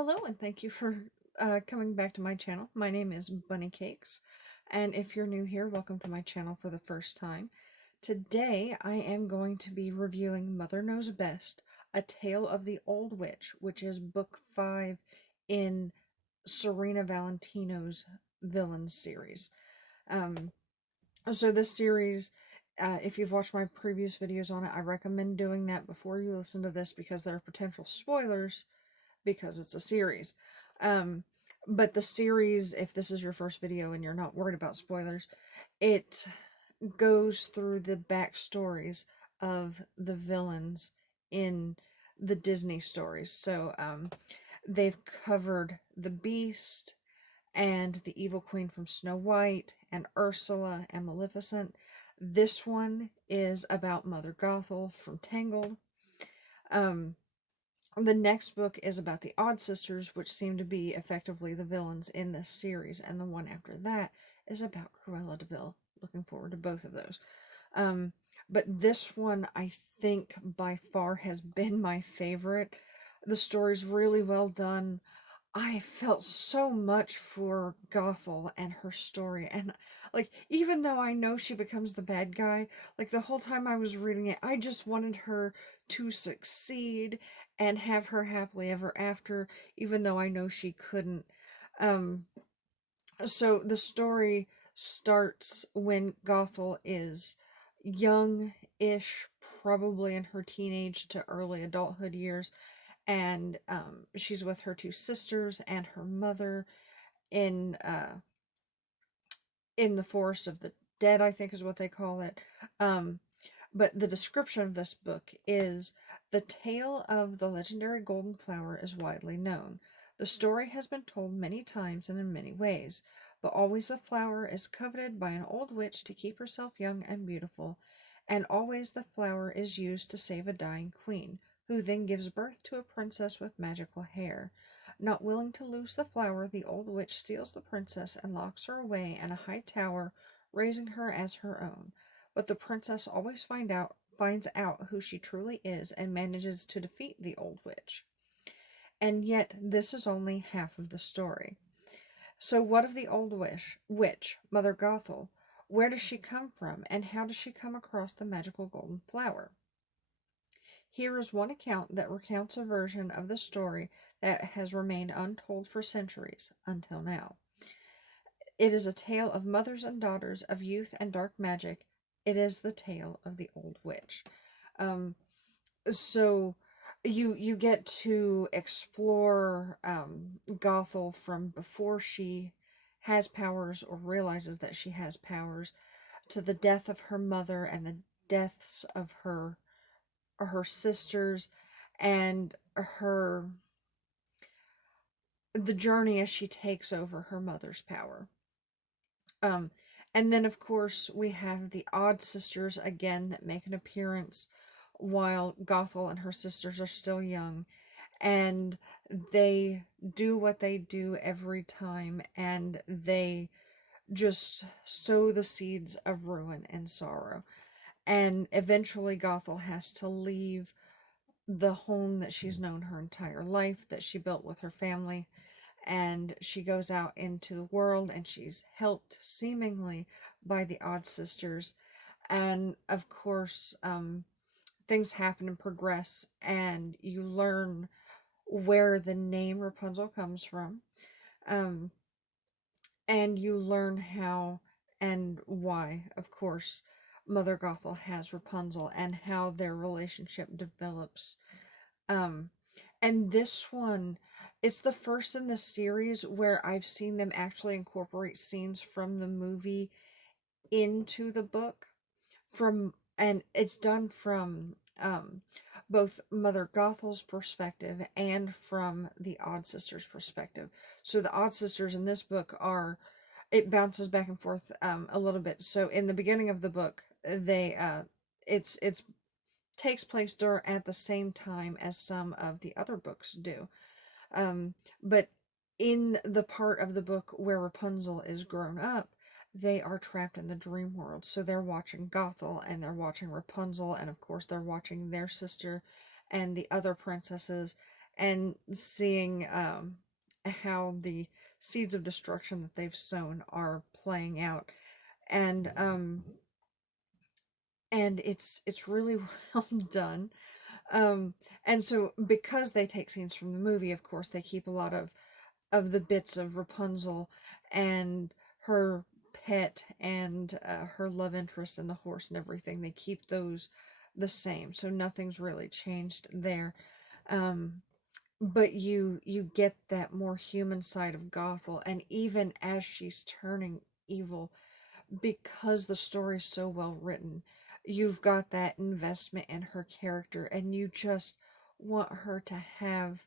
Hello, and thank you for coming back to my channel. My name is Bunny Cakes, and if you're new here, welcome to my channel for the first time. Today, I am going to be reviewing Mother Knows Best, A Tale of the Old Witch, which is book 5 in Serena Valentino's Villains series. So this series, if you've watched my previous videos on it, I recommend doing that before you listen to this because there are potential spoilers because it's a series. Um, but the series, if this is your first video and you're not worried about spoilers, it goes through the backstories of the villains in the Disney stories. So they've covered the Beast and the Evil Queen from Snow White and Ursula and Maleficent. This one is about Mother Gothel from Tangled. The next book is about the Odd Sisters, which seem to be effectively the villains in this series, and the one after that is about Cruella de Vil. Looking forward to both of those. But this one, I think, by far has been my favorite. The story's really well done. I felt so much for Gothel and her story, and like, even though I know she becomes the bad guy, like the whole time I was reading it, I just wanted her to succeed and have her happily ever after, even though I know she couldn't. Um, so the story starts when Gothel is young-ish, probably in her teenage to early adulthood years, and she's with her two sisters and her mother in in the forest of the dead, I think is what they call it. But the description of this book is: the tale of the legendary golden flower is widely known. The story has been told many times and in many ways, but always the flower is coveted by an old witch to keep herself young and beautiful, and always the flower is used to save a dying queen, who then gives birth to a princess with magical hair. Not willing to lose the flower, the old witch steals the princess and locks her away in a high tower, raising her as her own. But the princess always finds out who she truly is and manages to defeat the old witch. And yet, this is only half of the story. So what of the old witch, Mother Gothel? Where does she come from, and how does she come across the magical golden flower? Here is one account that recounts a version of the story that has remained untold for centuries until now. It is a tale of mothers and daughters, of youth and dark magic. It is the tale of the old witch. Um, so you get to explore Gothel from before she has powers or realizes that she has powers, to the death of her mother and the deaths of her sisters, and the journey as she takes over her mother's power. Um, and then, of course, we have the Odd Sisters again that make an appearance while Gothel and her sisters are still young. And they do what they do every time, and they just sow the seeds of ruin and sorrow. And eventually, Gothel has to leave the home that she's known her entire life, that she built with her family, and she goes out into the world, and she's helped seemingly by the Odd Sisters. And of course, things happen and progress, and you learn where the name Rapunzel comes from, um, and you learn how and why, of course, Mother Gothel has Rapunzel, and how their relationship develops. Um, and this one, it's the first in the series where I've seen them actually incorporate scenes from the movie into the book. And it's done from both Mother Gothel's perspective and from the Odd Sisters' perspective. So the Odd Sisters in this book it bounces back and forth a little bit. So in the beginning of the book, it's takes place at the same time as some of the other books do. But in the part of the book where Rapunzel is grown up, they are trapped in the dream world. So they're watching Gothel, and they're watching Rapunzel, and of course they're watching their sister and the other princesses, and seeing how the seeds of destruction that they've sown are playing out. And it's really well done. Um, and so because they take scenes from the movie, of course, they keep a lot of the bits of Rapunzel and her pet and her love interest and the horse and everything. They keep those the same, so nothing's really changed there. Um, but you get that more human side of Gothel, and even as she's turning evil, because the story's so well written, you've got that investment in her character, and you just want her to have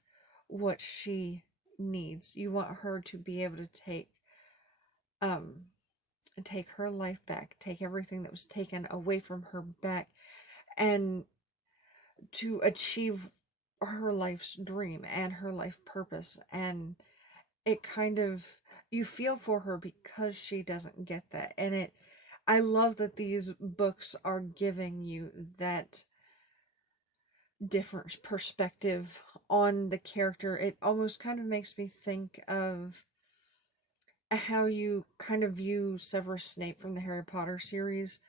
what she needs. You want her to be able to um take her life back, take everything that was taken away from her back, and to achieve her life's dream and her life purpose. And it kind of, you feel for her because she doesn't get that. And I love that these books are giving you that different perspective on the character. It almost kind of makes me think of how you kind of view Severus Snape from the Harry Potter series.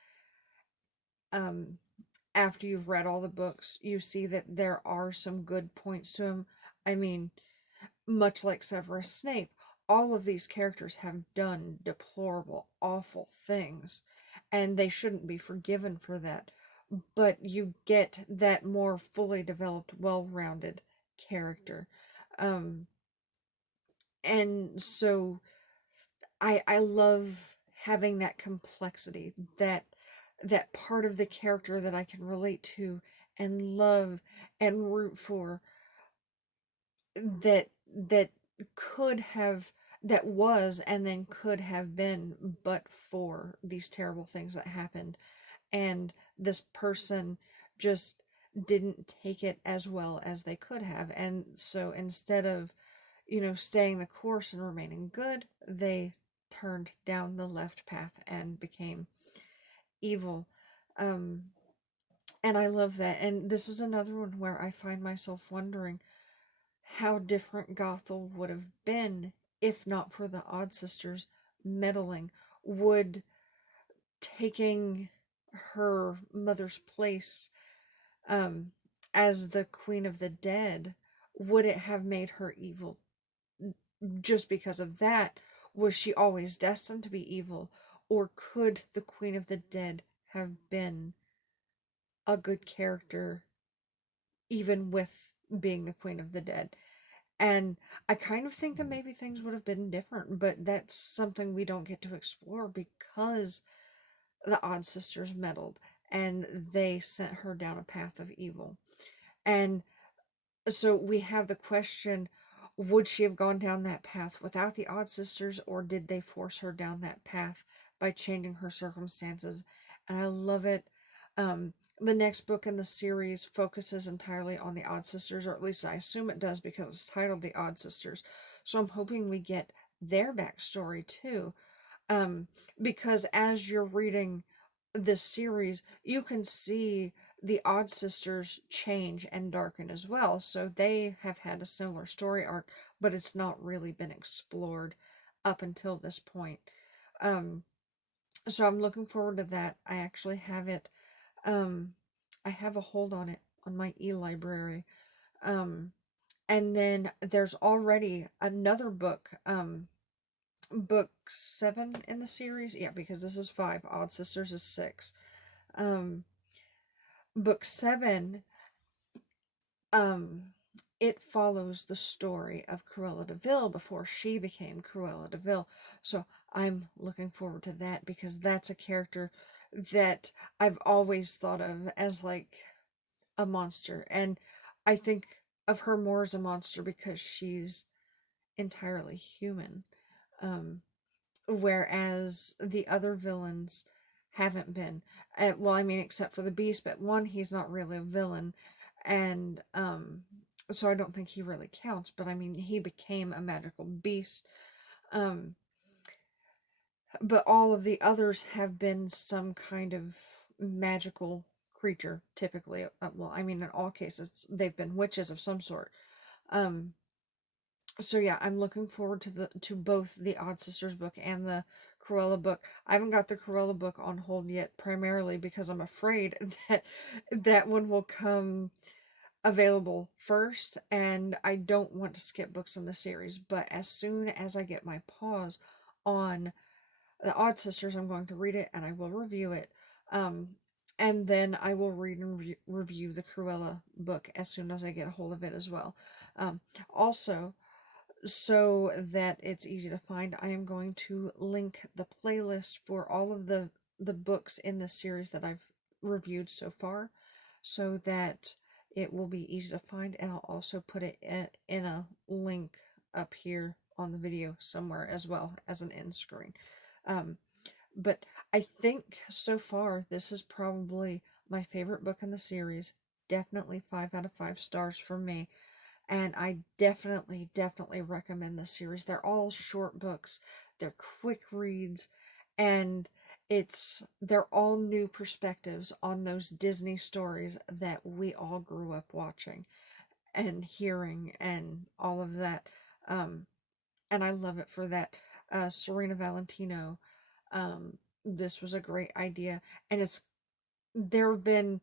Um, After you've read all the books, you see that there are some good points to him. I mean, much like Severus Snape, all of these characters have done deplorable, awful things, and they shouldn't be forgiven for that. But you get that more fully developed, well rounded character. Um, and so I love having that complexity, that part of the character that I can relate to and love and root for, that could have, that was and then could have been but for these terrible things that happened, and this person just didn't take it as well as they could have, and so instead of, staying the course and remaining good, they turned down the left path and became evil. um and I love that, and this is another one where I find myself wondering how different Gothel would have been if not for the Odd Sisters meddling. Would taking her mother's place, um, as the Queen of the Dead, would it have made her evil just because of that? Was she always destined to be evil? Or could the Queen of the Dead have been a good character even with being the Queen of the Dead? And I kind of think that maybe things would have been different, but that's something we don't get to explore because the Odd Sisters meddled and they sent her down a path of evil. And so we have the question, would she have gone down that path without the Odd Sisters, or did they force her down that path by changing her circumstances? And I love it. The next book in the series focuses entirely on the Odd Sisters, or at least I assume it does because it's titled The Odd Sisters. So I'm hoping we get their backstory too. Um, because as you're reading this series, you can see the Odd Sisters change and darken as well. So they have had a similar story arc, but it's not really been explored up until this point. Um, so I'm looking forward to that. I actually have it. Um, I have a hold on it on my e-library. Um, and then there's already another book. Book 7 in the series. Yeah, because this is 5. Odd Sisters is 6. Um, book 7, um, it follows the story of Cruella de Vil before she became Cruella de Vil. So I'm looking forward to that because that's a character that I've always thought of as like a monster. And I think of her more as a monster because she's entirely human. Um, Whereas the other villains haven't been. Well, I mean, except for the Beast, but one, he's not really a villain, and so I don't think he really counts. But I mean, he became a magical beast. Um, but all of the others have been some kind of magical creature, typically. Well, I mean, in all cases, they've been witches of some sort. Um, so yeah, I'm looking forward to both the Odd Sisters book and the Cruella book. I haven't got the Cruella book on hold yet, primarily because I'm afraid that that one will come available first, and I don't want to skip books in the series. But as soon as I get my paws on the Odd Sisters, I'm going to read it and I will review it. Um, and then I will read and review the Cruella book as soon as I get a hold of it as well. Also, so that it's easy to find, I am going to link the playlist for all of the books in the series that I've reviewed so far, so that it will be easy to find, and I'll also put it in a link up here on the video somewhere as well as an end screen. Um, but I think so far this is probably my favorite book in the series. Definitely 5 out of 5 stars for me. And I definitely recommend this series. They're all short books, they're quick reads, and they're all new perspectives on those Disney stories that we all grew up watching and hearing and all of that. Um, and I love it for that. Serena Valentino, this was a great idea, and there have been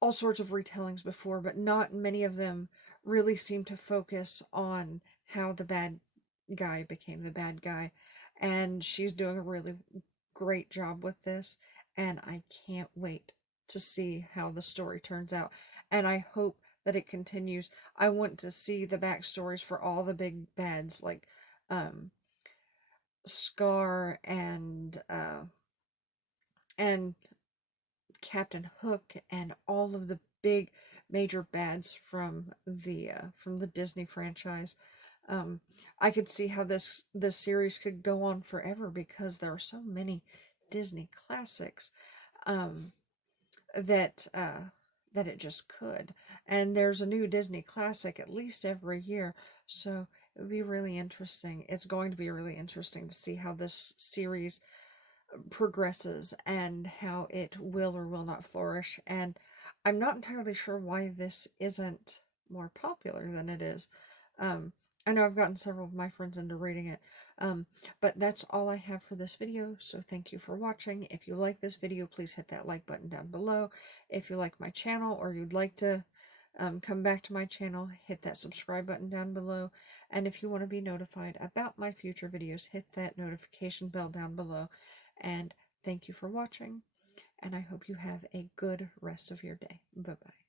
all sorts of retellings before, but not many of them really seem to focus on how the bad guy became the bad guy. And she's doing a really great job with this, and I can't wait to see how the story turns out. And I hope that it continues. I want to see the backstories for all the big bads, like um, Scar and Captain Hook and all of the big major bads from the Disney franchise. Um, I could see how this series could go on forever because there are so many Disney classics um, that that it just could. And there's a new Disney classic at least every year, so it would be really interesting. It's going to be really interesting to see how this series progresses and how it will or will not flourish. And I'm not entirely sure why this isn't more popular than it is. Um, I know I've gotten several of my friends into reading it. But that's all I have for this video, so thank you for watching. If you like this video, please hit that like button down below. If you like my channel or you'd like to come back to my channel, hit that subscribe button down below. And if you want to be notified about my future videos, hit that notification bell down below. And thank you for watching, and I hope you have a good rest of your day. Bye-bye.